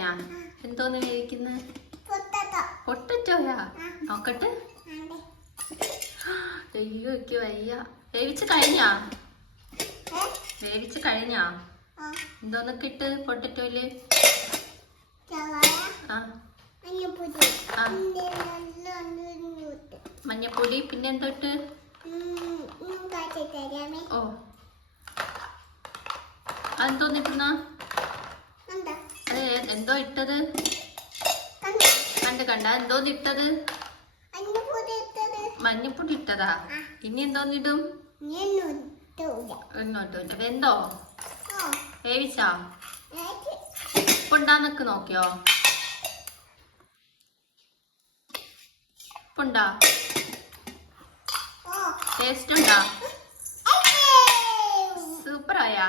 വേവിക്കാനാ? എന്തോന്ന് വേവിക്കുന്ന? പൊട്ടറ്റോയാ? നോക്കട്ടെ. അയ്യോ എനിക്ക് വയ്യ. വേവിച്ച് കഴിഞ്ഞാ? എന്തോന്നൊക്കെ ഇട്ട് പൊട്ടറ്റോയില്? മഞ്ഞപ്പൊടി പിന്നെ എന്തോ ഇട്ട്? ഓ അതെന്തോന്നിട്ടുന്ന? അതെ എന്തോ ഇട്ടത്? കണ്ട എന്തോന്നിട്ടത്? മഞ്ഞപ്പൊടി ഇട്ടതാ. ഇനി എന്തോന്നിടും? ഒന്നോട്ടില്ല. വെന്തോ? വേവിച്ചാ? ഉപ്പുണ്ടാന്നൊക്കെ നോക്കിയോ? ഉപ്പുണ്ടാ? ടേസ്റ്റ് ഉണ്ടാ? സൂപ്പറായാ?